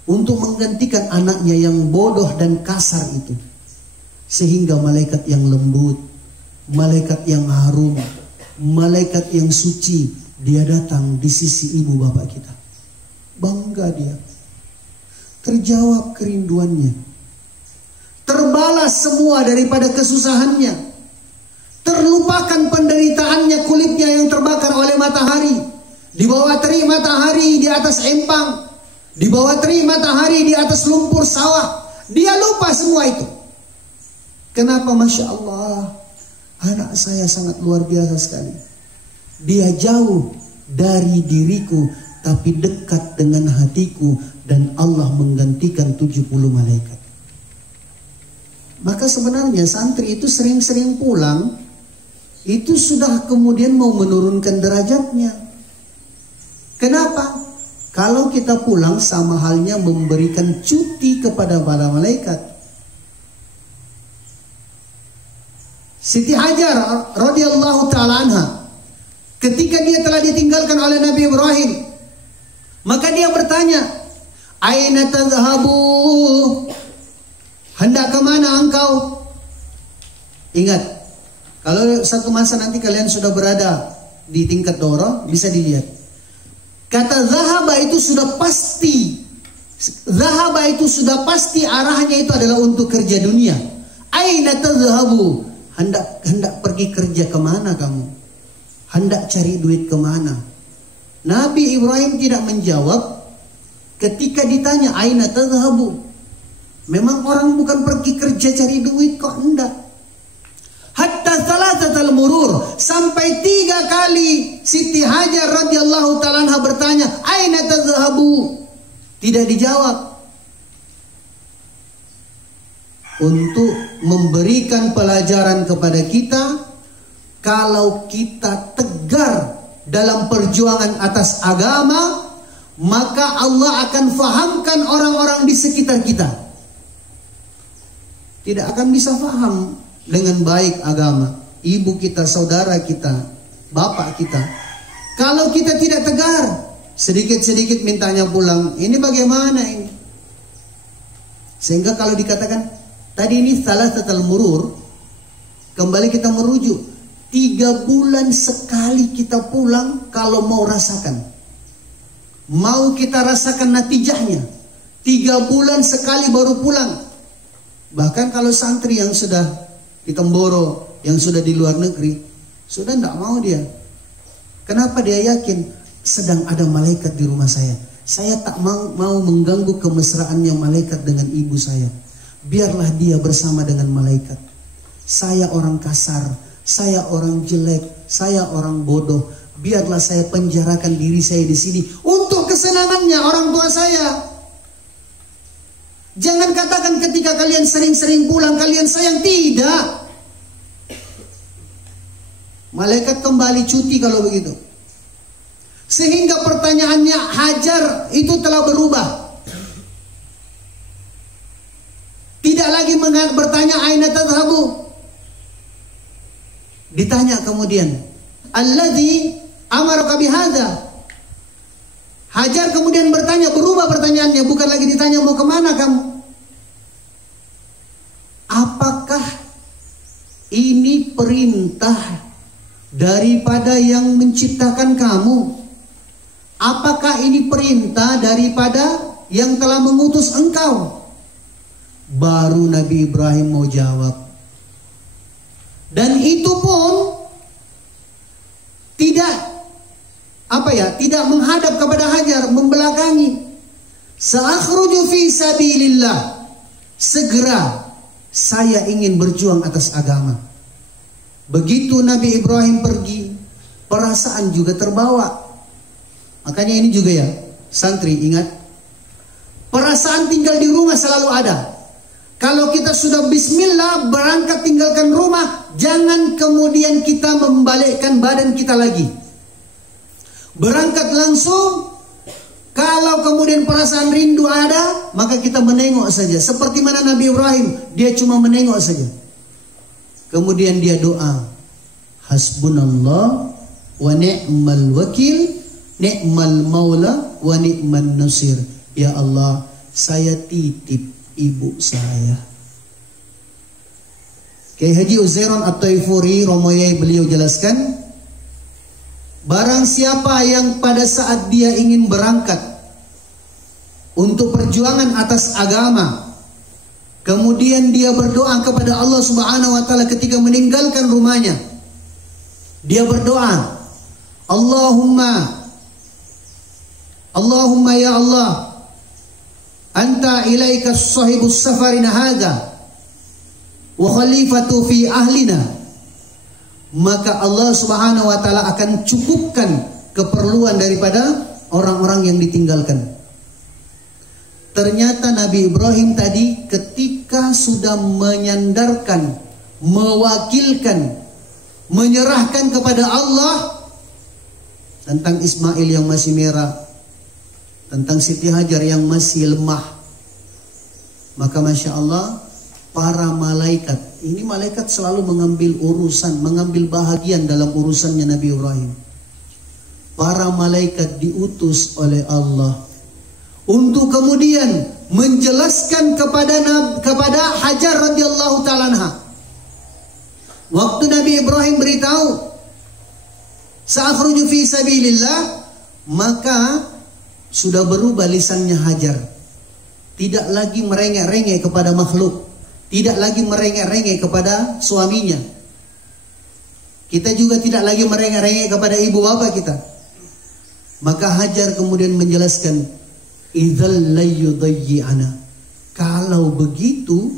Untuk menggantikan anaknya yang bodoh dan kasar itu. Sehingga malaikat yang lembut, malaikat yang harum, malaikat yang suci, dia datang di sisi ibu bapak kita. Bangga dia. Terjawab kerinduannya. Terbalas semua daripada kesusahannya. Terlupakan penderitaannya, kulitnya yang terbakar oleh matahari. Di bawah terik matahari di atas empang. Di bawah terik matahari di atas lumpur sawah. Dia lupa semua itu. Kenapa? Masya Allah, anak saya sangat luar biasa sekali. Dia jauh dari diriku, tapi dekat dengan hatiku. Dan Allah menggantikan 70 malaikat. Maka sebenarnya santri itu sering-sering pulang, itu sudah kemudian mau menurunkan derajatnya. Kenapa? Kalau kita pulang sama halnya memberikan cuti kepada para malaikat. Siti Hajar radhiyallahu ta'ala anha, ketika dia telah ditinggalkan oleh Nabi Ibrahim, maka dia bertanya, aina tadhhabu? Hendak kemana engkau? Ingat, kalau satu masa nanti kalian sudah berada di tingkat doro, bisa dilihat. Kata zahaba itu sudah pasti. Zahaba itu sudah pasti arahnya itu adalah untuk kerja dunia. Aina tadhhabu? Hendak pergi kerja kemana kamu? Hendak cari duit kemana? Nabi Ibrahim tidak menjawab ketika ditanya aina tadhhabu. Memang orang bukan pergi kerja cari duit kok, enggak. Hatta thalathatal murur, sampai 3 kali Siti Hajar radhiyallahu ta'ala anha bertanya, aina tadhhabu? Tidak dijawab. Untuk memberikan pelajaran kepada kita, kalau kita tegar dalam perjuangan atas agama, maka Allah akan fahamkan orang-orang di sekitar kita. Tidak akan bisa faham dengan baik agama ibu kita, saudara kita, bapak kita, kalau kita tidak tegar. Sedikit-sedikit mintanya pulang, ini bagaimana ini? Sehingga kalau dikatakan tadi ini thalathatal murur, kembali kita merujuk 3 bulan sekali kita pulang. Kalau mau rasakan, mau kita rasakan natijahnya, 3 bulan sekali baru pulang. Bahkan kalau santri yang sudah di Temboro, yang sudah di luar negeri, sudah tidak mau dia. Kenapa? Dia yakin sedang ada malaikat di rumah saya. Saya tak mau mengganggu kemesraannya malaikat dengan ibu saya. Biarlah dia bersama dengan malaikat. Saya orang kasar, saya orang jelek, saya orang bodoh. Biarlah saya penjarakan diri saya di sini untuk kesenangannya orang tua saya. Jangan katakan ketika kalian sering-sering pulang kalian sayang, tidak. Malaikat kembali cuti kalau begitu. Sehingga pertanyaannya Hajar itu telah berubah. Tidak lagi bertanya aina tadhhabu. Ditanya kemudian, alladzi amaraka bihadza. Hajar kemudian bertanya, berubah pertanyaannya, bukan lagi ditanya mau kemana kamu. Apakah ini perintah daripada yang menciptakan kamu? Apakah ini perintah daripada yang telah mengutus engkau? Baru Nabi Ibrahim mau jawab. Dan itu pun tidak menghadap kepada Hajar, membelakangi. Sa'akhruju fi sabilillah. Segera saya ingin berjuang atas agama. Begitu Nabi Ibrahim pergi, perasaan juga terbawa. Makanya ini juga ya, santri ingat, perasaan tinggal di rumah selalu ada. Kalau kita sudah bismillah berangkat tinggalkan rumah, jangan kemudian kita membalikkan badan kita lagi. Berangkat langsung. Kalau kemudian perasaan rindu ada, maka kita menengok saja. Seperti mana Nabi Ibrahim, dia cuma menengok saja. Kemudian dia doa, hasbunallah wa ni'mal wakil, ni'mal maula wa ni'man nasir. Ya Allah, saya titip ibu saya. Kiai Haji Uzairon At-Taifuri Romoyai beliau jelaskan, barang siapa yang pada saat dia ingin berangkat untuk perjuangan atas agama, kemudian dia berdoa kepada Allah Subhanahu wa taala ketika meninggalkan rumahnya. Dia berdoa, Allahumma ya Allah, anta ilaika sahibus safarin hadza wa khalifatu fi ahlina. Maka Allah Subhanahu wa taala akan cukupkan keperluan daripada orang-orang yang ditinggalkan. Ternyata Nabi Ibrahim tadi ketika sudah menyandarkan, mewakilkan, menyerahkan kepada Allah tentang Ismail yang masih merah, tentang Siti Hajar yang masih lemah, maka Masya Allah, para malaikat, ini malaikat selalu mengambil urusan, mengambil bahagian dalam urusannya Nabi Ibrahim. Para malaikat diutus oleh Allah untuk kemudian menjelaskan kepada Hajar radhiyallahu ta'ala anha. Waktu Nabi Ibrahim beritahu, sa'akhruju fi sabilillah, maka sudah berubah lisannya Hajar. Tidak lagi merengek-rengek kepada makhluk, tidak lagi merengek-rengek kepada suaminya. Kita juga tidak lagi merengek-rengek kepada ibu bapak kita. Maka Hajar kemudian menjelaskan, idzal layyudayyi'ana. Kalau begitu,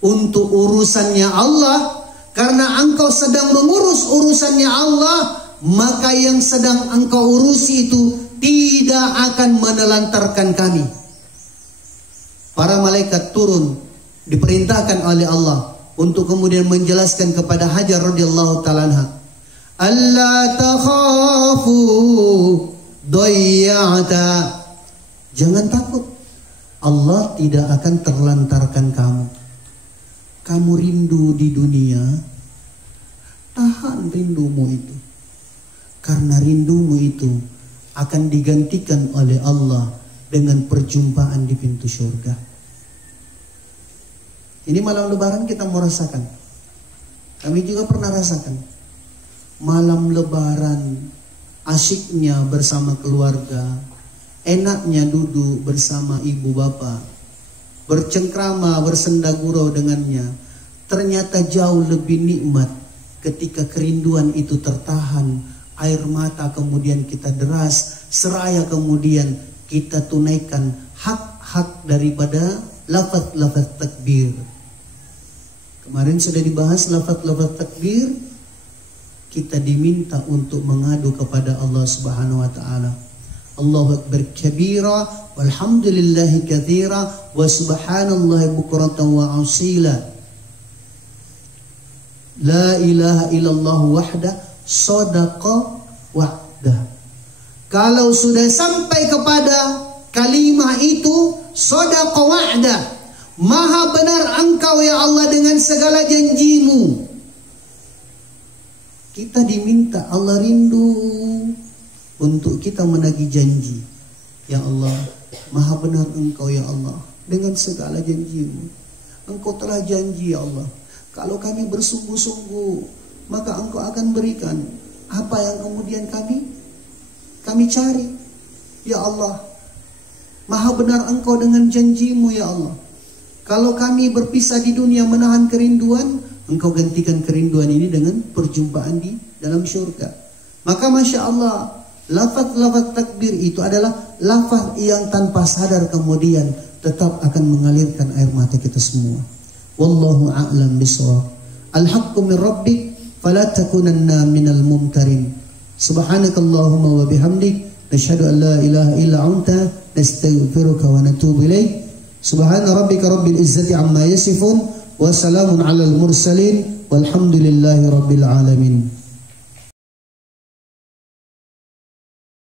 untuk urusannya Allah, karena engkau sedang mengurus urusannya Allah, maka yang sedang engkau urusi itu tidak akan menelantarkan kami. Para malaikat turun, diperintahkan oleh Allah untuk kemudian menjelaskan kepada Hajar radhiyallahu ta'ala anha, alla takhafu dayya'ta. Jangan takut, Allah tidak akan terlantarkan kamu. Kamu rindu di dunia, tahan rindumu itu. Karena rindumu itu akan digantikan oleh Allah dengan perjumpaan di pintu surga. Ini malam lebaran kita mau rasakan. Kami juga pernah rasakan. Malam lebaran, asyiknya bersama keluarga, enaknya duduk bersama ibu bapak, bercengkrama, bersenda gurau dengannya. Ternyata jauh lebih nikmat ketika kerinduan itu tertahan, air mata kemudian kita deras, seraya kemudian kita tunaikan hak-hak daripada lafaz-lafaz takbir. Kemarin sudah dibahas lafaz-lafaz takbir. Kita diminta untuk mengadu kepada Allah Subhanahu wa taala. Allahu akbar kabira walhamdulillahi katsira wa subhanallahi bukratan wa asila. La ilaha illallah wahda sadaqa wa'dah. Kalau sudah sampai kepada kalimah itu, sadaqa wa'dah, maha benar engkau ya Allah dengan segala janjimu. Kita diminta, Allah rindu untuk kita menagih janji. Ya Allah, maha benar engkau ya Allah dengan segala janjimu. Engkau telah janji ya Allah, kalau kami bersungguh-sungguh, maka engkau akan berikan apa yang kemudian kami cari. Ya Allah, maha benar engkau dengan janjimu ya Allah. Kalau kami berpisah di dunia menahan kerinduan, engkau gantikan kerinduan ini dengan perjumpaan di dalam syurga. Maka Masya Allah, lafaz-lafaz takbir itu adalah lafaz yang tanpa sadar kemudian tetap akan mengalirkan air mata kita semua. Wallahu a'lam bishawab. Al-haqqu min rabbik fala takunanna minal mumtarin. Subhanakallahumma wa bihamdik nashhadu an la ilaha illa anta nastaghfiruka wa natubu ilaik. Subhana rabbika rabbil izzati amma yasifun wa salamun alal mursalin walhamdulillahi rabbil alamin.